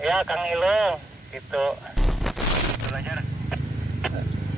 Ya, Kang Ilung, gitu.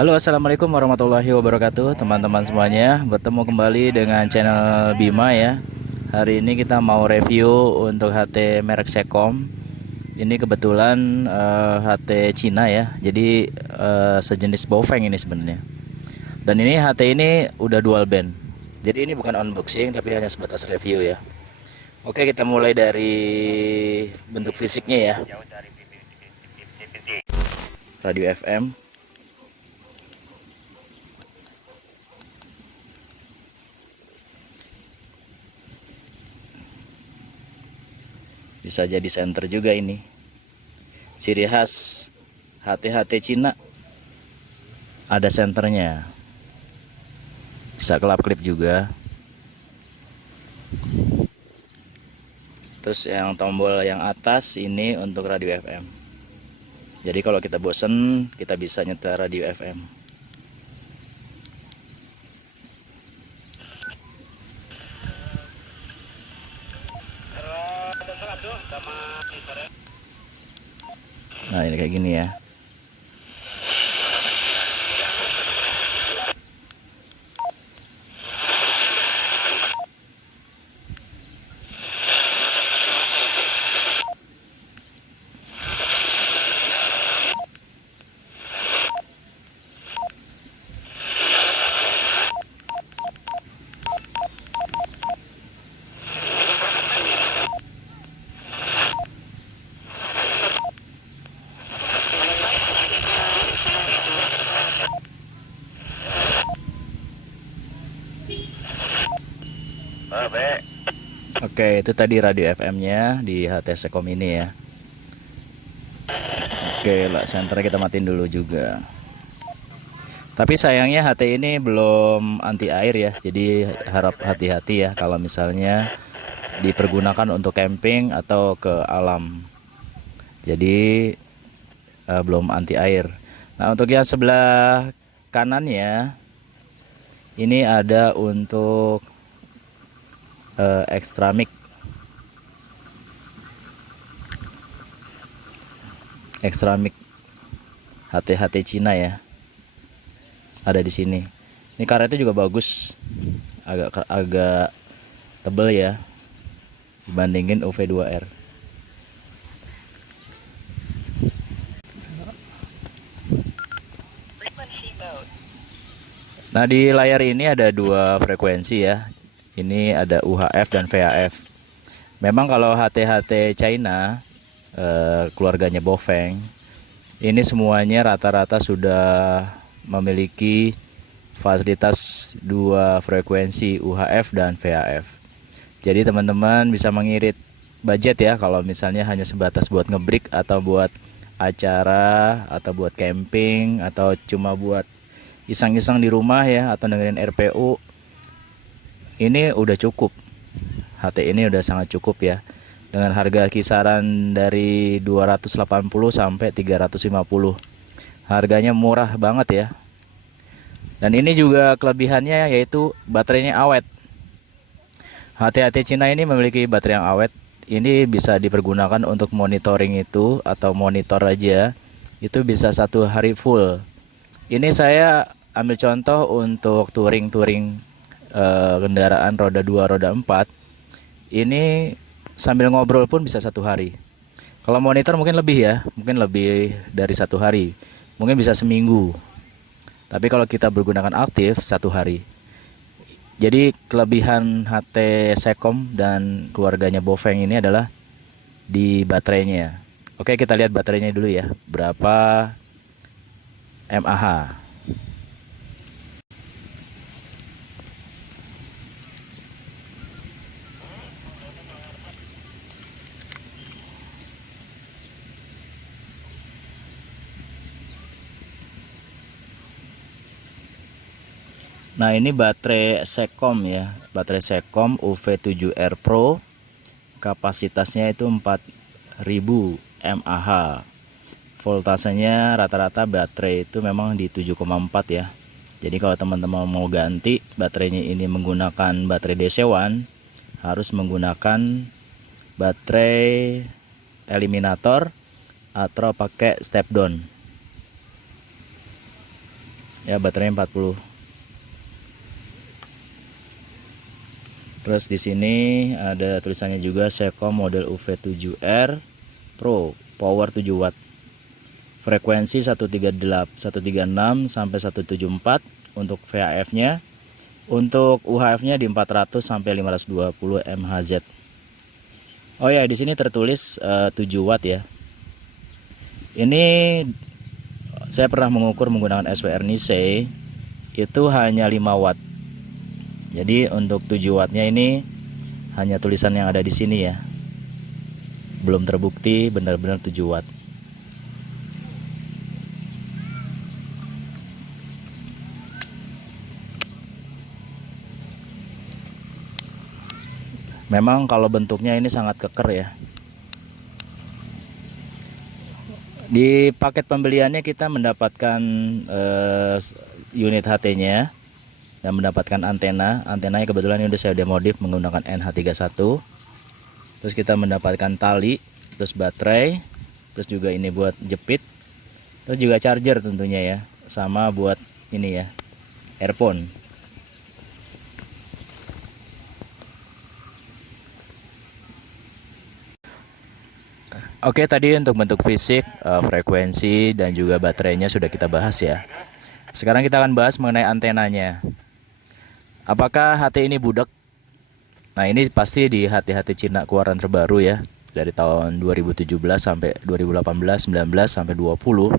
Halo, assalamualaikum warahmatullahi wabarakatuh, teman-teman semuanya. Bertemu kembali dengan channel Bima ya. Hari ini kita mau review untuk HT merek Secom. Ini kebetulan HT Cina ya. Jadi sejenis Baofeng ini sebenarnya. Dan ini HT ini udah dual band. Jadi ini bukan unboxing tapi hanya sebatas review ya. Oke, kita mulai dari bentuk fisiknya ya. Radio FM. Bisa jadi center juga ini. Ciri khas HT-HT Cina ada senternya. Bisa kelap-klip juga. Terus yang tombol yang atas ini untuk radio FM. Jadi kalau kita bosen, kita bisa nyetel radio FM. Nah, ini kayak gini ya. Oke, itu tadi radio FM-nya di HT Secom ini ya. Oke, lah senternya kita matiin dulu juga. Tapi sayangnya HT ini belum anti air ya. Jadi harap hati-hati ya kalau misalnya dipergunakan untuk camping atau ke alam. Jadi belum anti air. Nah, untuk yang sebelah kanannya ini ada untuk extra mic. Extra mic HT-HT Cina ya. Ada di sini. Ini karetnya juga bagus. Agak tebel ya dibandingin UV2R. Nah, di layar ini ada dua frekuensi ya. Ini ada UHF dan VHF. Memang kalau HT-HT China keluarganya Baofeng ini semuanya rata-rata sudah memiliki fasilitas dua frekuensi UHF dan VHF. Jadi teman-teman bisa mengirit budget ya kalau misalnya hanya sebatas buat ngebreak atau buat acara atau buat camping atau cuma buat iseng-iseng di rumah ya atau dengerin RPU. Ini udah cukup. HT ini udah sangat cukup ya. Dengan harga kisaran dari 280 sampai 350. Harganya murah banget ya. Dan ini juga kelebihannya yaitu baterainya awet. HT-HT Cina ini memiliki baterai yang awet. Ini bisa dipergunakan untuk monitoring itu atau monitor aja. Itu bisa 1 hari full. Ini saya ambil contoh untuk touring-touring kendaraan roda 2, roda 4. Ini sambil ngobrol pun bisa 1 hari. Kalau monitor mungkin lebih ya, mungkin lebih dari 1 hari, mungkin bisa seminggu. Tapi kalau kita bergunakan aktif 1 hari. Jadi kelebihan HT Secom dan keluarganya Baofeng ini adalah di baterainya. Oke, kita lihat baterainya dulu ya, berapa mAh. Nah, ini baterai Secom ya, baterai Secom UV7R Pro, kapasitasnya itu 4000 mAh. Voltasenya rata-rata baterai itu memang di 7,4 ya. Jadi kalau teman-teman mau ganti baterainya ini menggunakan baterai DC1, harus menggunakan baterai eliminator atau pakai step down. Ya, baterainya 40. Terus di sini ada tulisannya juga Secom model UV7R Pro, power 7 watt. Frekuensi 136 sampai 174 untuk VHF-nya. Untuk UHF-nya di 400 sampai 520 MHz. Oh ya, di sini tertulis 7 watt ya. Ini saya pernah mengukur menggunakan SWR Nisei, itu hanya 5 watt. Jadi untuk 7 wattnya ini hanya tulisan yang ada di sini ya. Belum terbukti benar-benar 7 watt. Memang kalau bentuknya ini sangat keker ya. Di paket pembeliannya kita mendapatkan unit HT-nya dan mendapatkan antena. Antenanya kebetulan ini udah saya demodif menggunakan NH31. Terus kita mendapatkan tali, terus baterai, terus juga ini buat jepit, terus juga charger tentunya ya, sama buat ini ya, earphone. Oke, tadi untuk bentuk fisik, frekuensi, dan juga baterainya sudah kita bahas ya. Sekarang kita akan bahas mengenai antenanya. Apakah HT ini budak? Nah, ini pasti di HT-HT Cina keluaran terbaru ya. Dari tahun 2017 sampai 2018, 19 sampai 20.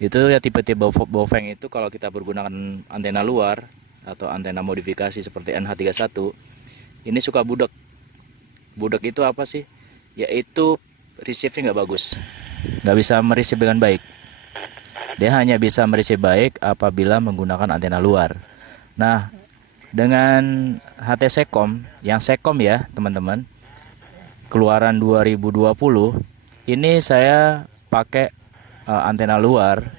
Itu ya tipe-tipe Baofeng itu kalau kita menggunakan antena luar atau antena modifikasi seperti NH31, ini suka budak. Budak itu apa sih? Yaitu receive-nya nggak bagus, nggak bisa mereceive dengan baik. Dia hanya bisa mereceive baik apabila menggunakan antena luar. Nah, dengan HT Secom, yang Secom ya teman-teman, keluaran 2020, ini saya pakai antena luar,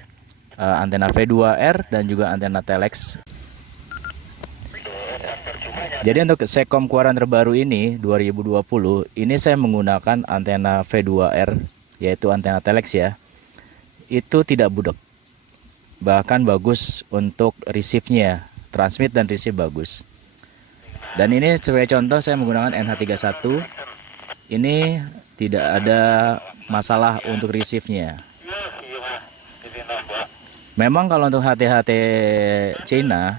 antena V2R dan juga antena Telex. Jadi untuk Secom keluaran terbaru ini 2020, ini saya menggunakan antena V2R, yaitu antena Telex ya. Itu tidak budak. Bahkan bagus untuk receive-nya, transmit dan receive bagus. Dan ini sebagai contoh saya menggunakan NH31. Ini tidak ada masalah untuk receive-nya. Memang kalau untuk HT-HT China,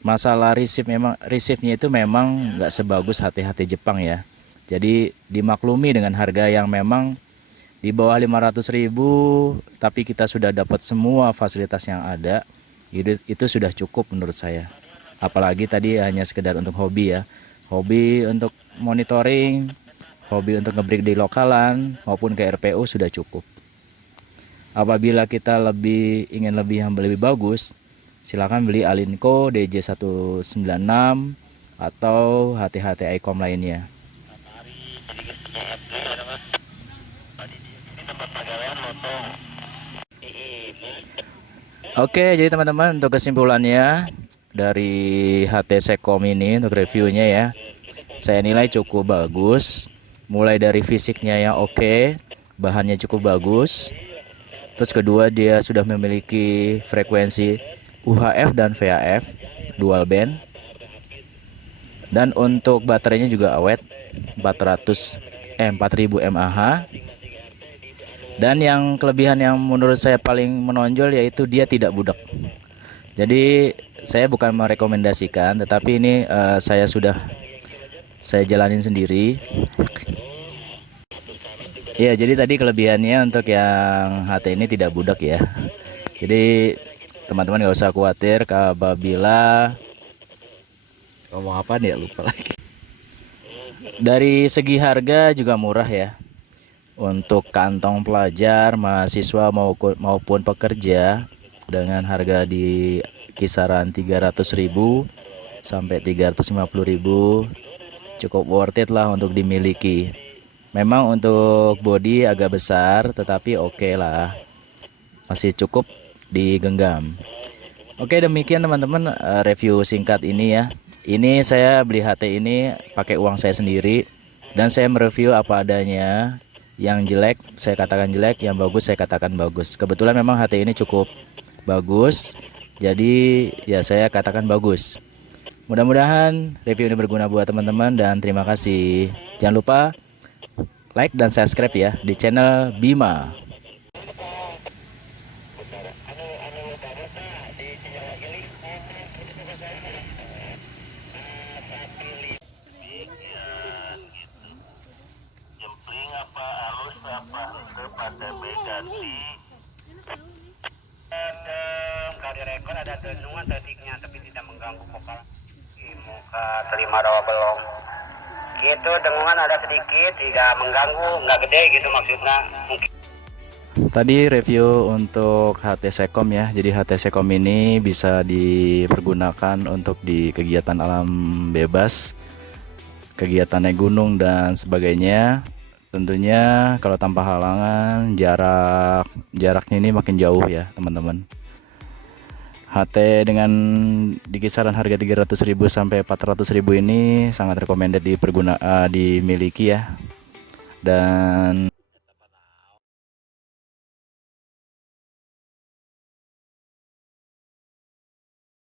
masalah receive-nya itu memang nggak sebagus HT-HT Jepang ya. Jadi dimaklumi dengan harga yang memang di bawah 500.000, tapi kita sudah dapat semua fasilitas yang ada. Itu sudah cukup menurut saya. Apalagi tadi hanya sekedar untuk hobi ya. Hobi untuk monitoring, hobi untuk ngebreak di lokalan maupun ke RPU sudah cukup. Apabila kita ingin yang lebih bagus, silakan beli Alinco DJ196 atau HT-HT ICOM lainnya. Oke, jadi teman-teman, untuk kesimpulannya dari HT Secom ini untuk reviewnya ya, saya nilai cukup bagus. Mulai dari fisiknya yang oke, bahannya cukup bagus. Terus kedua, dia sudah memiliki frekuensi UHF dan VHF dual band. Dan untuk baterainya juga awet, 4000 mAh. Dan yang kelebihan yang menurut saya paling menonjol yaitu dia tidak budak. Jadi saya bukan merekomendasikan, tetapi ini saya jalanin sendiri. Ya, jadi tadi kelebihannya untuk yang HT ini tidak budak ya. Jadi teman-teman nggak usah khawatir apabila ngomong apa nih ya, lupa lagi. Dari segi harga juga murah ya. Untuk kantong pelajar, mahasiswa maupun pekerja dengan harga di kisaran 300.000 sampai 350.000, cukup worth it lah untuk dimiliki. Memang untuk body agak besar, tetapi oke lah, masih cukup digenggam. Oke, demikian teman-teman review singkat ini ya. Ini saya beli HT ini pakai uang saya sendiri dan saya mereview apa adanya. Yang jelek saya katakan jelek, yang bagus saya katakan bagus. Kebetulan memang HT ini cukup bagus, jadi ya saya katakan bagus. Mudah-mudahan review ini berguna buat teman-teman dan terima kasih. Jangan lupa like dan subscribe ya di channel Bima. Jempling apa halus apa kepada ganti. Kalau di rekor ada denungan detiknya tapi tidak mengganggu vokal. Muka terima rawa belum. Gitu dengungan ada sedikit tidak mengganggu, nggak gede gitu maksudnya. Mungkin Tadi review untuk HT Sekom ya. Jadi HT Sekom ini bisa dipergunakan untuk di kegiatan alam bebas, kegiatan naik gunung dan sebagainya. Tentunya kalau tanpa halangan, jaraknya ini makin jauh ya teman-teman. HT dengan di kisaran harga 300.000 sampai 400.000 ini sangat recommended dimiliki ya. Dan